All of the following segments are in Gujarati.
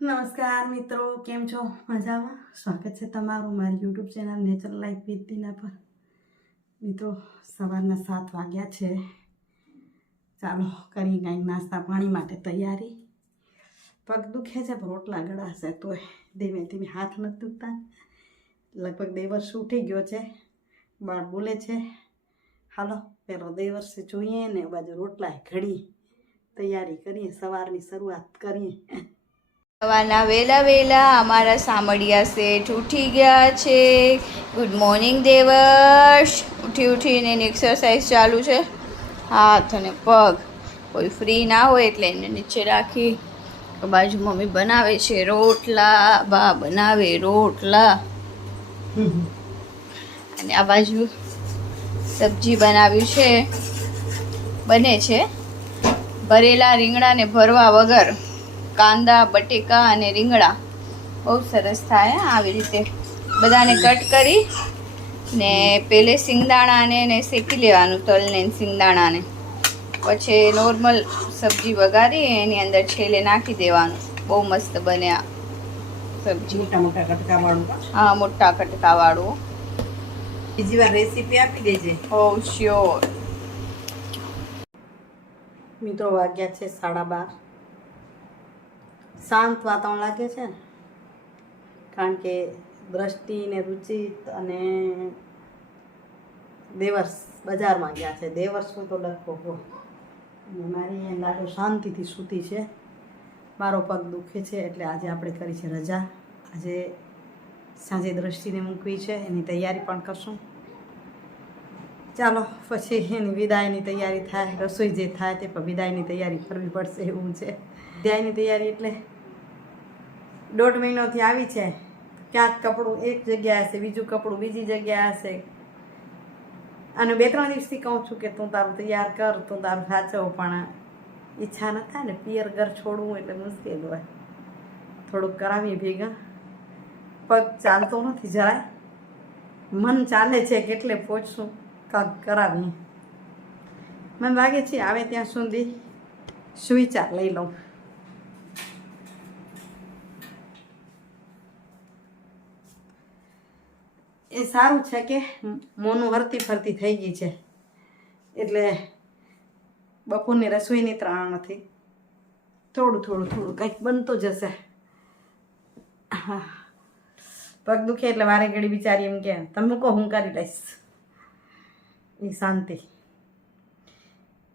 નમસ્કાર મિત્રો, કેમ છો? મજામાં? સ્વાગત છે તમારું મારી YouTube channel natural life with Dina પર. મિત્રો, સવારના 7 વાગ્યા છે. ચાલો કરીએ કાંઈક નાસ્તા પાણી માટે તૈયારી. પગ દુખે છે પણ રોટલા ગળાશે તોય ધીમે ધીમે હાથ નથી દુખતા. લગભગ 2 વર્ષ ઉઠી ગયો છે. બાળ બોલે છે હાલો પેલો 2 વર્ષે જોઈએ ને બાજુ રોટલા ઘડી તૈયારી કરીએ, સવારની શરૂઆત કરીએ. સવારના વેલા વેલા અમારા સામડિયા શેઠ ઉઠી ગયા છે. Good morning Devarsh. ઉઠીને એની એક્સરસાઇઝ ચાલુ છે. હાથ અને પગ કોઈ ફ્રી ના હોય એટલે એને નીચે રાખી. બાજુ મમ્મી બનાવે છે રોટલા, બા બનાવે રોટલા, અને આ બાજુ સબ્જી બનાવ્યું છે, બને છે ભરેલા રીંગણા ને ભરવા વગર. કાંદા, બટેકા અને રીંગણા બહુ સરસ થાય. આવી રીતે બધાને કટ કરી ને પહેલે સિંગદાણાને શેકી લેવાનું, તલને સિંગદાણાને. પછી નોર્મલ સબ્જી વઘારી એની અંદર છેલ્લે નાખી દેવાનું. બહુ મસ્ત બને આ સબ્જી. મોટા મોટા કટકાવાળું. હા, મોટા કટકાવાળું. બીજી વાર રેસીપી આપી દેજે. ઓ શ્યોર. મિત્રો, વાગ્યા છે 12:30. શાંત વાતાવરણ લાગે છે ને, કારણ કે દ્રષ્ટિ ને રુચિત અને દેવર્ષ બજારમાં ગયા છે. દેવર્ષનું તો ડખો હો. અને મારી લાડુ શાંતિથી સૂતી છે. મારો પગ દુખે છે એટલે આજે આપણે કરી છે રજા. આજે સાંજે દ્રષ્ટિને મૂકવી છે, એની તૈયારી પણ કરશું. ચાલો પછી એની વિદાયની તૈયારી થાય. રસોઈ જે થાય તે પણ વિદાયની તૈયારી કરવી પડશે એવું છે. વિદાયની તૈયારી એટલે 1.5 મહિનોથી આવી છે. ક્યાંક કપડું એક જગ્યાએ હશે, બીજું કપડું બીજી જગ્યાએ હશે. અને 2-3 દિવસથી કહું છું કે તું તારું તૈયાર કર, તું તારું સાચવ, પણ ઈચ્છા ન થાય ને. પિયર ઘર છોડવું એટલે મુશ્કેલ હોય. થોડુંક કરાવીએ ભેગા. પગ ચાલતો નથી જરાય, મન ચાલે છે કેટલે પહોંચશું, કાંક કરાવીએ. મને લાગે છે આવે ત્યાં સુધી સુવિચાર લઈ લઉં. એ સારું છે કે મોનું હરતી ફરતી થઈ ગઈ છે એટલે બપોરની રસોઈની ત્રાણ નથી. થોડું કંઈક બનતું જશે. હા, પગ દુખે એટલે વારે ઘડી બિચારી એમ કે તમે મૂકો હું કરી લઈશ. એ શાંતિ.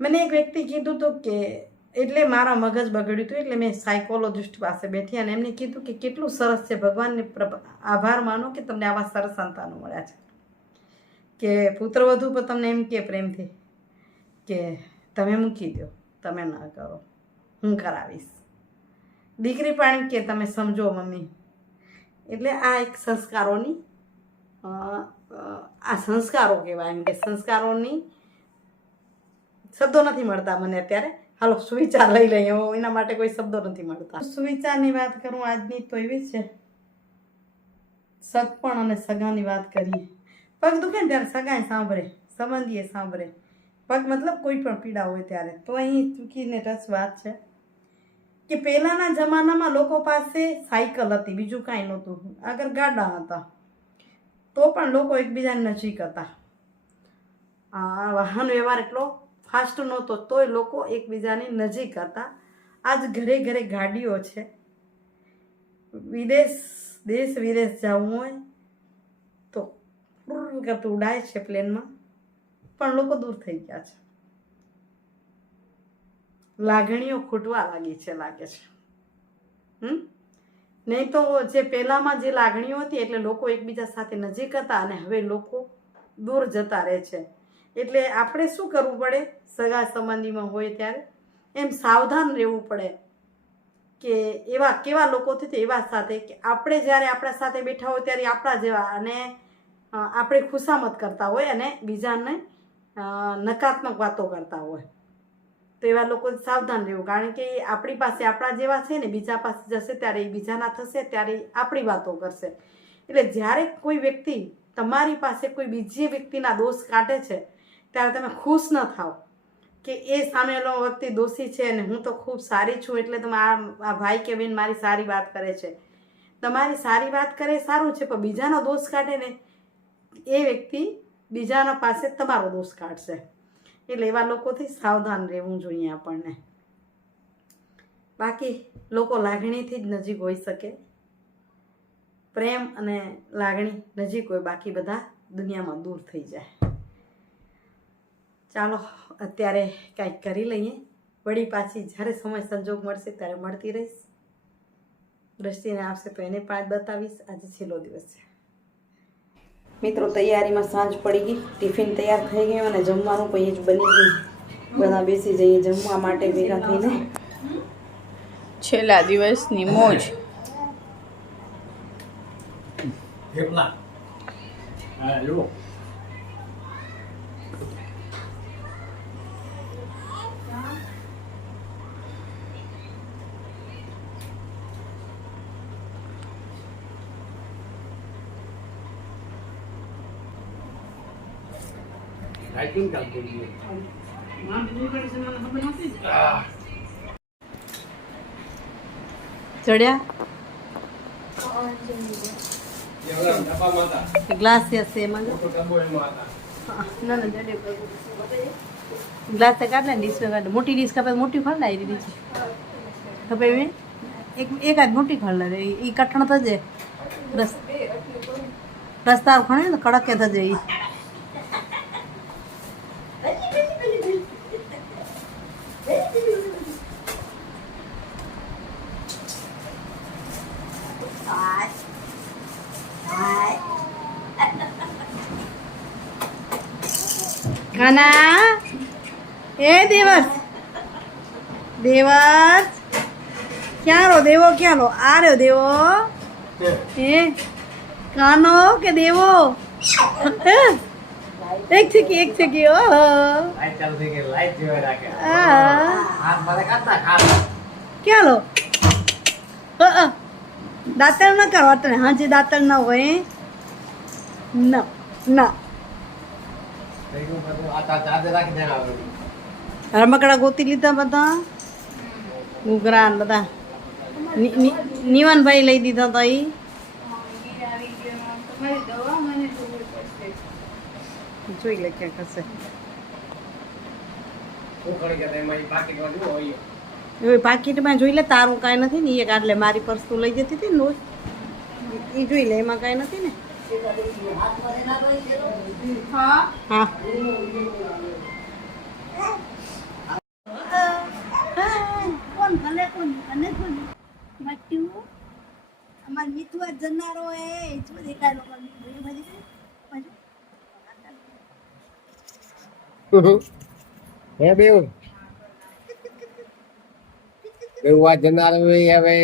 મને એક વ્યક્તિ કીધું હતું કે, એટલે મારા મગજ બગડ્યું હતું એટલે મેં સાયકોલોજિસ્ટ પાસે બેઠી અને એમને કીધું કે કેટલું સરસ છે, ભગવાનને આભાર માનો કે તમને આવા સરસ સંતાનો મળ્યા છે. કે પુત્રવધુ પર તમને એમ કે પ્રેમથી કે તમે મૂકી દો, તમે ન કરો, હું કરાવીશ. દીકરી પણ કે તમે સમજો મમ્મી. એટલે આ એક સંસ્કારોની આ સંસ્કારો કહેવાય. એમ કે સંસ્કારોની શબ્દો નથી મળતા મને અત્યારે. હાલો સુવિચાર લઈ લઈએ. એના માટે કોઈ શબ્દો નથી મળતા. સુવિચારની વાત કરું આજની તો એવી છે, સગપણ અને સગાની વાત કરીએ. પગ દુખે ને ત્યારે સગાએ સાંભળે, સંબંધીએ સાંભળે. પગ મતલબ કોઈ પણ પીડા હોય ત્યારે. તો અહીં ચૂકીને ટચ વાત છે કે પહેલાંના જમાનામાં લોકો પાસે સાયકલ હતી, બીજું કાંઈ નહોતું. આગળ ગાડા હતા તો પણ લોકો એકબીજાની નજીક હતા. વાહન વ્યવહાર એટલો ફાસ્ટ નહોતો તોય લોકો એકબીજાની નજીક હતા. આજ ઘરે ઘરે ગાડીઓ છે. દેશ વિદેશ જવું હોય તો કરતું ઉડાય છે પ્લેનમાં, પણ લોકો દૂર થઈ ગયા છે. લાગણીઓ ખૂટવા લાગી છે લાગે છે. નહીં તો જે પહેલામાં જે લાગણીઓ હતી એટલે લોકો એકબીજા સાથે નજીક હતા અને હવે લોકો દૂર જતા રહે છે. એટલે આપણે શું કરવું પડે, સગા સંબંધીમાં હોય ત્યારે એમ સાવધાન રહેવું પડે કે એવા કેવા લોકોથી તો એવા સાથે કે આપણે જ્યારે આપણા સાથે બેઠા હોય ત્યારે આપણા જેવા અને આપણે ખુશામત કરતા હોય અને બીજાને નકારાત્મક વાતો કરતા હોય તો એવા લોકો સાવધાન રહેવું. કારણ કે આપણી પાસે આપણા જેવા છે ને, બીજા પાસે જશે ત્યારે એ બીજાના થશે ત્યારે આપણી વાતો કરશે. એટલે જ્યારે કોઈ વ્યક્તિ તમારી પાસે કોઈ બીજી વ્યક્તિના દોષ કાઢે છે ત્યારે તમે ખુશ ન થાઓ. કે એ સામેલો વ્યક્તિ દોષી છે અને હું તો ખૂબ સારી છું એટલે તમે આ ભાઈ કે બેન મારી સારી વાત કરે છે. તમારી સારી વાત કરે સારું છે, પણ બીજાનો દોષ કાઢે ને એ વ્યક્તિ બીજાના પાસે તમારો દોષ કાઢશે. એટલે એવા લોકોથી સાવધાન રહેવું જોઈએ આપણને. બાકી લોકો લાગણીથી જ નજીક હોઈ શકે, પ્રેમ અને લાગણી નજીક હોય, બાકી બધા દુનિયામાં દૂર થઈ જાય. ચાલો અત્યારે કાંઈક કરી લઈએ, વળી પાછી જ્યારે સમય સંજોગ મળશે ત્યારે મળતી રહીશ. દ્રષ્ટિને આવશે તો એને પણ બતાવીશ. આજે છેલ્લો દિવસ છે મિત્રો. તૈયારીમાં સાંજ પડી ગઈ, ટિફિન તૈયાર થઈ ગયું અને જમવાનું પણ એ જ બની ગયું. બધા બેસી જઈએ જમવા માટે ભેગા થઈને. છેલ્લા દિવસની મોજ. ચડ્યા ગ્લાસ હશે એમાં ગ્લાસ કાઢ ને ડીશ કાઢ, મોટી ડીશ કાપે મોટી ખાડ લાવી દીધી છે ખપે મેં એક આજ મોટી ખાડ લે એ કઠણ થજે રસ્તા ખણે ને કડકે થજે એ. કાના એ દેવર દેવર ક્યાં રો? દેવો ક્યાં રો? આ રહ્યો દેવો. એ કાનો કે દેવો? એક સેકી ઓ ક્યાં લો? દાંતણ ન કર વાતને, હાજી દાંતણ ના હોય ના ના. રમકડા ગોતી લીધા બધા, ઘૂઘરા બધા નિવાનભાઈ લઈ દીધા હતા. એ જોઈ લે ક્યાં હશે. પાકીટમાં જોઈ લે, તારું કાંઈ નથી ને. એ કાઢ લે, મારી પર્સ તું લઈ જતી હતી ને રોજ, એ જોઈ લે, એમાં કાંઈ નથી ને. હા કોણ ભલે કોણ અને કોણ મટ્યું અમાર મીઠું જનારો એ શું દેખાય લોકો હે બેવ બેવા જનાર હોય હવે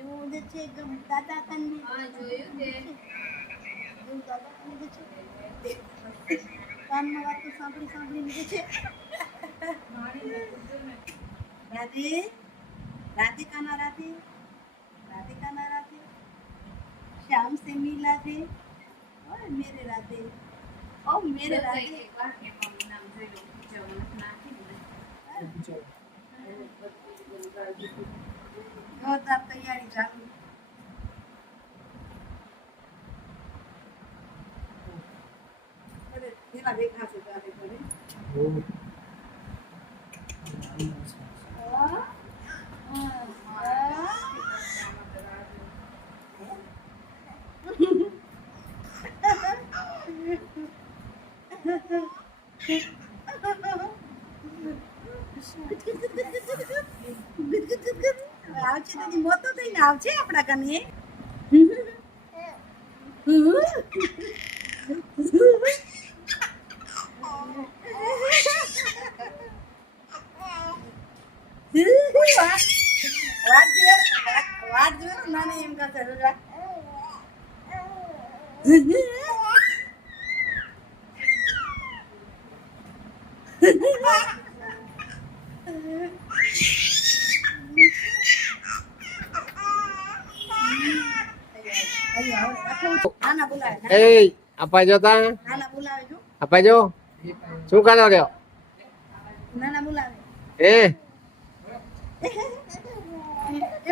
એવું જે છે એકદમ દાદા કને જોયું કે એવું દાદા કને છે કાનમાં વાતો સાંભળી લીધું છે. રાધે राधे काना राधे राधे काना राधे श्याम से मिला दे और मेरे राधे ओ मेरे राधे जोरदार तैयारी चालू. तेरा देखा से जाने पड़े આવશે તો મોટો થઈને આવશે આપણા કને. વાત જો નાની એમ કરશે આપા જો તા નાના બોલાવે જો આપા જો શું કરો રહ્યો નાના બોલાવે એ એમ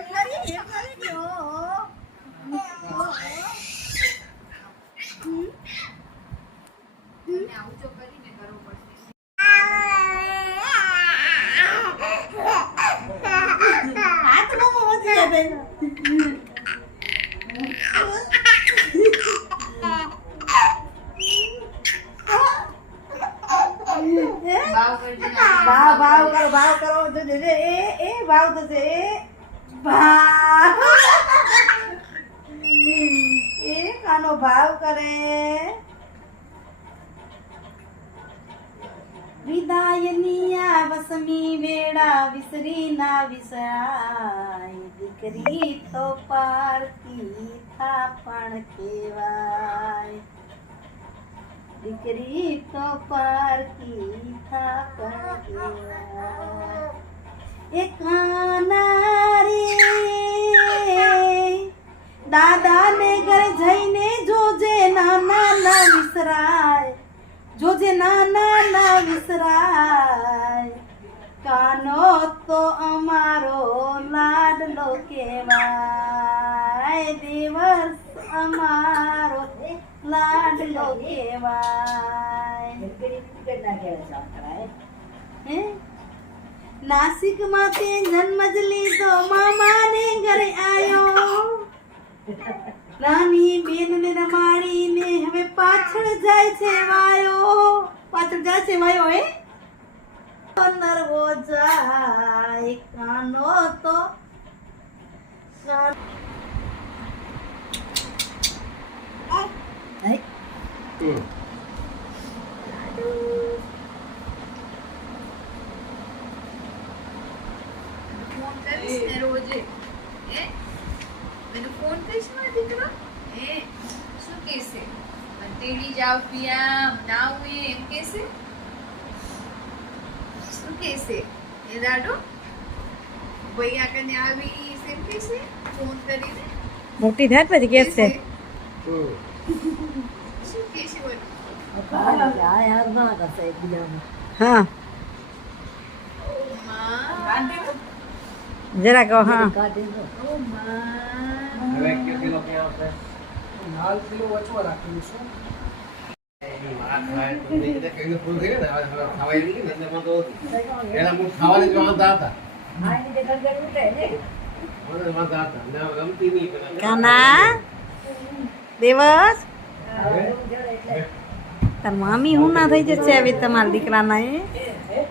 કરી કે ઓ આવું જો કરીને કરવું પડશે હાથ નો વધી જાય ભાવ કરો જો એ ભાવ થશે ભાવ એ કાનો ભાવ કરે વિદાયની આ વસમી વેળા વિસરી ના વિસરાય દીકરી તો પારકી થાપણ કહેવાય દીકરી તો પારકી થાપણ કહેવાય એ કાનારી દાદાને ઘરે જઈને જોજે નાના ના વિસરાય જોજે નાના ના વિસરાય કાનો તો અમારો લાડલો કહેવાય દિવસ અમારો લાડલો કહેવાય નાસિક માં તે જન્મ જ લીધો મામાને ઘરે આયો નાની બેન ને રમાડીને હવે પાછળ જાય છે વાયો હે નરવો જાય કાનો તો ફોન કરીશ ને રોજે મેં ફોન કરીશ મારા દીકરો શું કહેશે તેડી જાવ પિયા ના હું એમ કહેશે શું કહેશે એ દાડો ભાઈ આગળ આવી એમ કહેશે ફોન કરીને મોટી થાય પછી કે છે શું કહેશે બોલો હા જરા કહો હા ઓ માં હવે કેટલી લોકો આવશે કાના દિવસ તાર મામી હું ના થઈ જશે હવે તમારા દીકરાના એ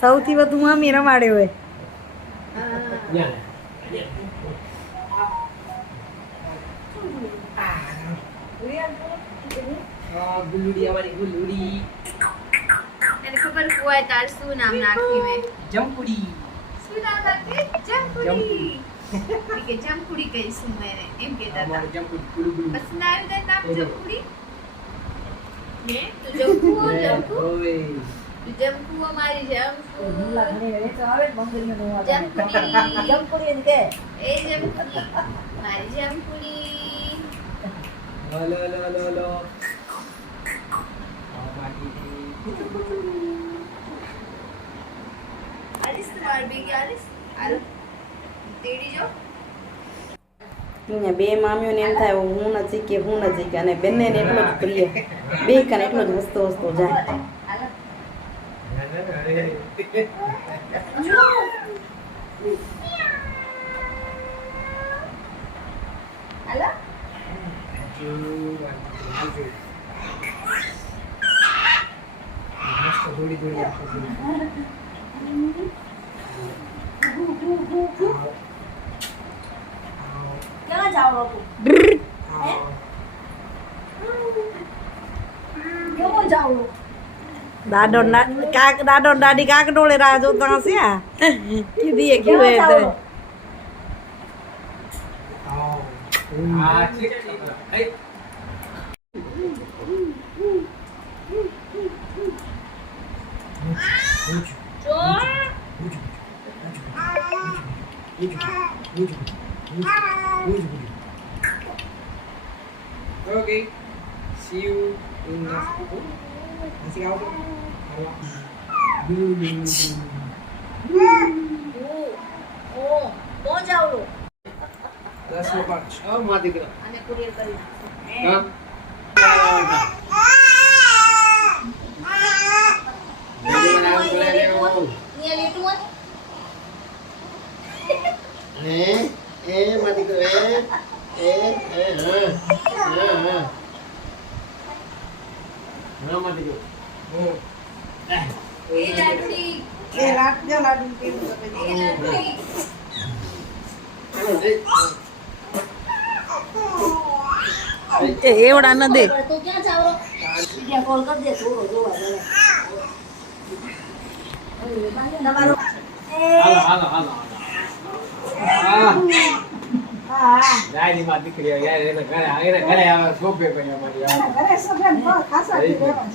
સૌથી વધુ મામી રમાડે હોય એને ખબર હોય તાર શું નામ નાખી મેં જમપુડી શું નામ નાખી જમકુડી કે જમકુડી કહીશું મેં એમ કહેતા હતા અમારે જમપુડી ગુલુ ગુલુ પછી ના આવ્યું તારું નામ જમકુડી ને તું જમકુ ઓય તું જમકુ અમારી જમકુ જમકુડી એ જમકુડી મારી જમકુડી હલો હલો હલો હલો આલિસ તમાર બેગી આલિસ આલો તેડી જો અહીંયા બે મામીઓને એમ થાય હું નથી કે અને બંને ને એટલો જ પ્રિય બે કાને એટલો જ હસતો જાય આલો જોડી જોડી ક્યાં જાવ બાપુ કેવો જાવ દાદો દાદી કાક ડોળે રાહ જોતા હશે આ કીધી કેવું એટલે આ ઠીક આઈ Okay. See you in next. Masih kau? દસ નો પાંચ. ઓ મારા દીકરા અને કુરિયર કરી હા એવડા ન દે તું ક્યાં ચાવરો વિડિયો કોલ કરી દે થોડો જોવા તમારો હાલો હાલો હાલો જાય ની મારી દીકરી યાર એને ઘરે આવે સોપે ભાઈ અમારી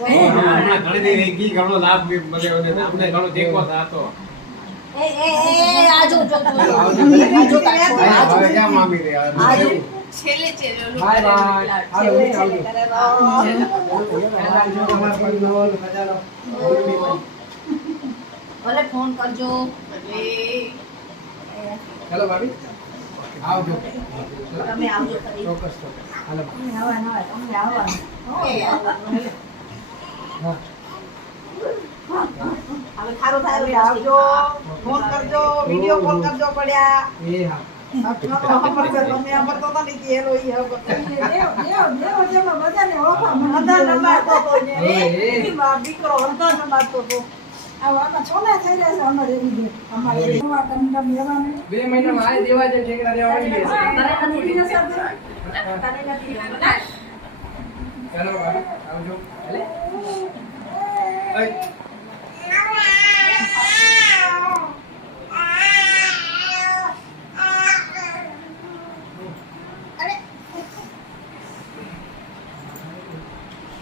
હમણાં ઘણી દી ઘી ઘણો લાભ મળે અને અમને ઘણો ટેકો થતો એ આજો જો હવે ક્યાં મામી રે છેલ્લે બાય બાય. હાલો, ઉઠી આવજો. ભલે ફોન કરજો ચાલો ભાભી આવજો. તમે આવજો ફરી ચોક્કસ ચોક્કસ. હાલો. હા. હવે ખારું થાય એટલે આવજો ફોન કરજો વિડિયો કોલ કરજો પડ્યા એ હા. બે મહિનામાં આ દેવા છે ઠેકડા દેવા આવી ગયા. ચાલો ભાભી આવજો.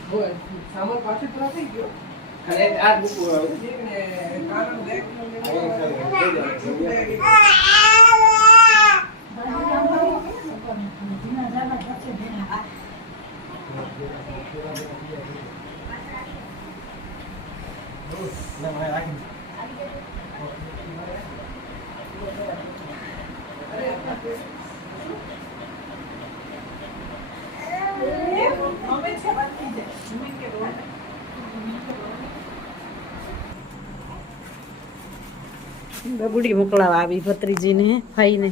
બોલ સામાન પાછું પૂરા થઈ ગયો. અરે આ મૂકવું ઠીક ને કાનનું બેગ બબુડી મોકલાવા આવી ભત્રીજીને ભાઈને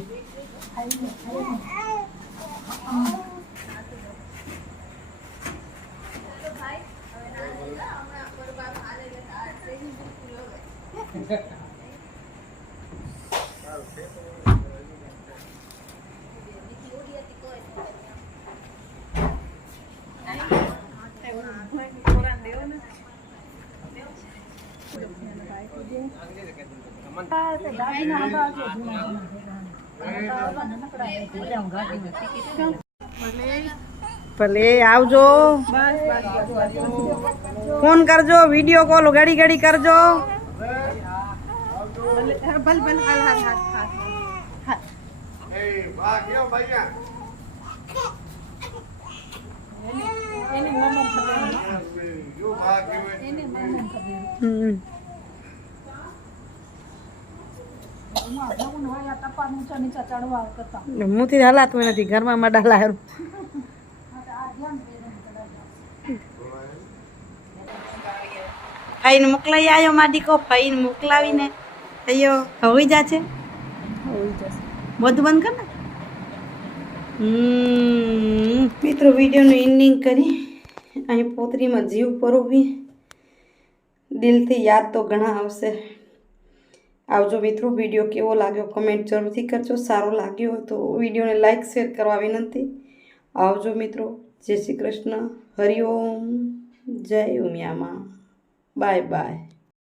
ભલે આવજો ફોન કરજો વિડિયો કોલ ઘડી ઘડી કરજો મુથી હલાતું નથી ઘરમાં માં ડાલા ફાઈને મોકલાઈ આવ્યો માં દીકો ફાઈને મોકલાવીને અયો હોઈ જા છે બધું બંધ કર ને મિત્રો વિડીયોનું એન્ડિંગ કરી અહીં પોતરીમાં જીવ પરોવી દિલથી યાદ તો ઘણા આવશે આવજો મિત્રો વિડીયો કેવો લાગ્યો કમેન્ટ જરૂરથી કરજો સારો લાગ્યો તો વિડીયોને લાઈક શેર કરવા વિનંતી આવજો મિત્રો જય શ્રી કૃષ્ણ હરિઓમ જય ઉમિયામાં બાય બાય